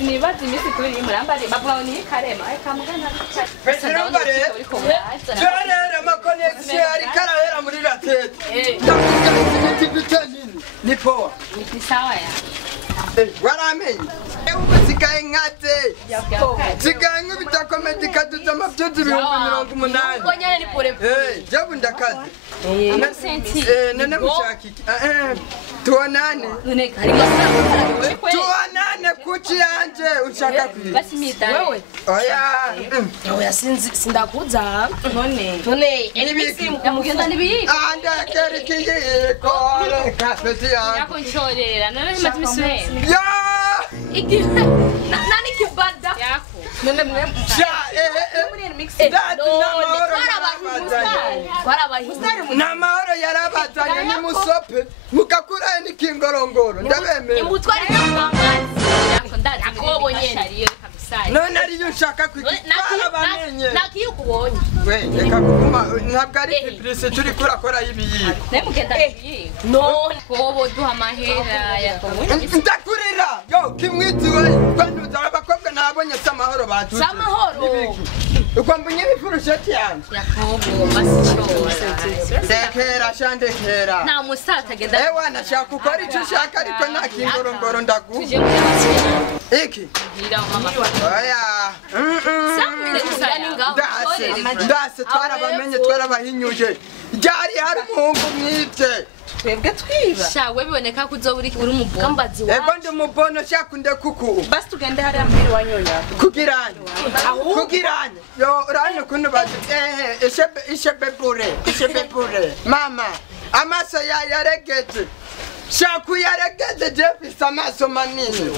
sinibaza imisi kuri murambari bavuga ni karema kamugana Jana makonexio ari karahera muri ratete. Ndakugaye bitanyini. Ni poa. Ni sawa ya. Waramenye. Ubusikaye nkate. Sigaye nk'ibitakomedi kaduza amabyuzi 180. Ubwo nyane ni pore. Jabu ndakaze. Senti. Nene mushakiki. Tuonane. Tuonane kuchi yanje ushaka kwiye. Basi wewe. Oya sindakuza. None nibiki mugenda nibiki. Anda kerekiye ko kafeti ya. Yako nchorera. None matimisuhe. Ya! Nani kibada yako? None mwe. Na mahoro yarabazanye ni musope mukakura ni kingorongoro ndabemera. Imutwari yako ndazi yakobo nyene. None ari nshaka kwikara bamenye. Nakiyukubonye. We reka kuguma ntabwo ari publicité turi kurakora ibiyiko. Nemugenda ibiyiko. No kobo duha mahera yakobo. Ndakurira. Yo kimwitiwe kwanduza abakobwa nabonye samahoro batutse. Samahoro. Uko mbunye bifurusheti yanje. Yakobo basichora. Ndekera shandekera. Na musata genda. Ewa nashaka ukora icyo ushaka ariko nta kingorongoro ndagu. Iki. Hira mama. Oya. Samire kusani ngaho. Ndase twarabamenye twarabahinyuje. Ryari hari umuhungu mwite. Twebwe twiba. Sha we biboneka ko uzo uri umubono. Kambazi wa. Ego ndi umubono shakunde kuku. Basi tugende hariya mbiri wanyonya. Kugiranye. Kugiranye. Yo uranye kuntu bazi ishebepure. Mama amaso yaregeze. Shaku yaregeze Jeff amaso manini.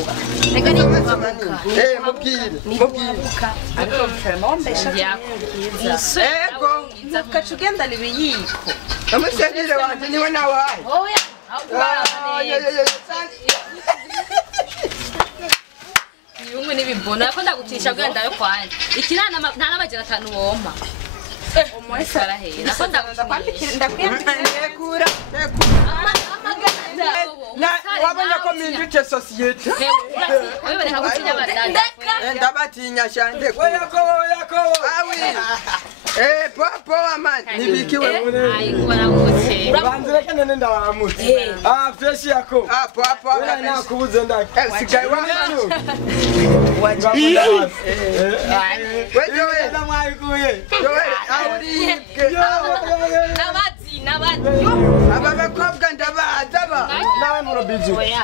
Reka ni amaso manini. Mubwire. Ariko vraiment mbesha. Ego Kacugenda libiyiko. amusegire wanje niwe nawaye. Oya. Yumwe nibibono yakunda gutisha bwenda yo kwanje. Ikirana nta nabagera 5 wompa. Umwese arahera. Nakunda Ndakwandikira ndakwiyandikira. Wabona ko mindute societe. Wewe bane hakucinya badanda. Ndabatinya shande. Yakobo. Awi. Popo amani. Nibikiwe mune. Ayi kubara gute. Banzire kene nenda baramutse. Fresh yako. Popo. Wala nakubuze ndaki. Sigai wangu. Wewe ndamwayikuye. Nabati. Aba bakobwa ndabazaba. Nawe murobizi. Wewe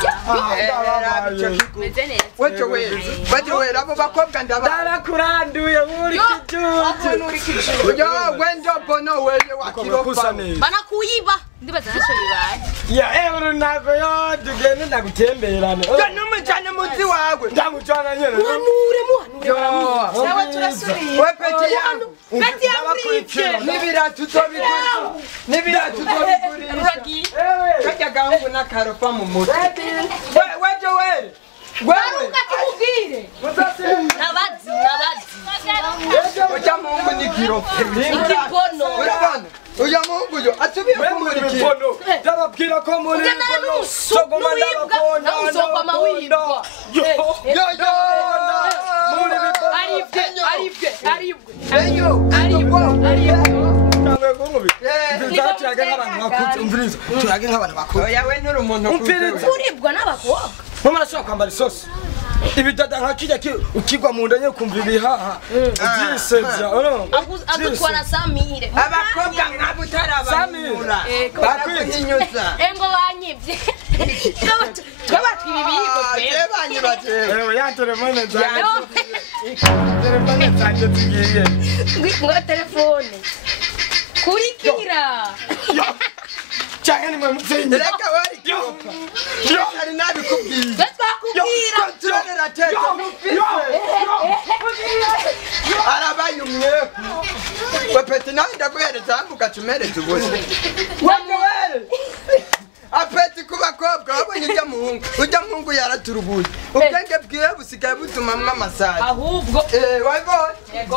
abo bakobwa ndaba. Darakuranduye uri kijuju. Yo wendo bono wewe wakirofa. Banakuyiba. Ndibaza nasho bibaye. Ya nako yo tugende ndagutemberane. Yo numujane muzi wawe. Ndamucana nyene. Yo. Sawa turasubira. We peti yangu. Peti yamurike. Nibiratu tobigurira. Ragi. Kajya gangu nakarofa mu mutwe. Wewe. Baruka kimubwire. Nabati. Oja mungu nikirofa. Ikibono. Urabana. Uya mungu yo atubiye kumurikira. Ndababwira ko muri Ugana sogoma ndabakona. Usogwa mawibwa. Yo. Tuyage nk'abantu bakuru. Oya we nturi umuntu Uribwa n'abakobwa. Mama arashaka kwambara isosi. Ibidada nka kijya ukigwa mu nda nye kumva ibihaha. Byisebya. Agutwara Samire. abakobwa nk'abo utarabanyura bakuhinyuza Engo banyivye. Twabatwibibiko twe. banyibaje Ewe ya telefone zanjye. Telefone zanjye zigiye. Ngo telefone. Kurikira. Cyane mwe mutsinye. reka wari kiropa ari nabikubwiye Twakubwira. controlera tete arabaye umweku bapete nawe ndaguhereza hambuka tumereze ubose wagawere apeti ku bakobwa wabonye ujya muhungu yaraturubuye ubwenge bwiwe busigaye butuma mwa amasaje Ahubwo wabonye yego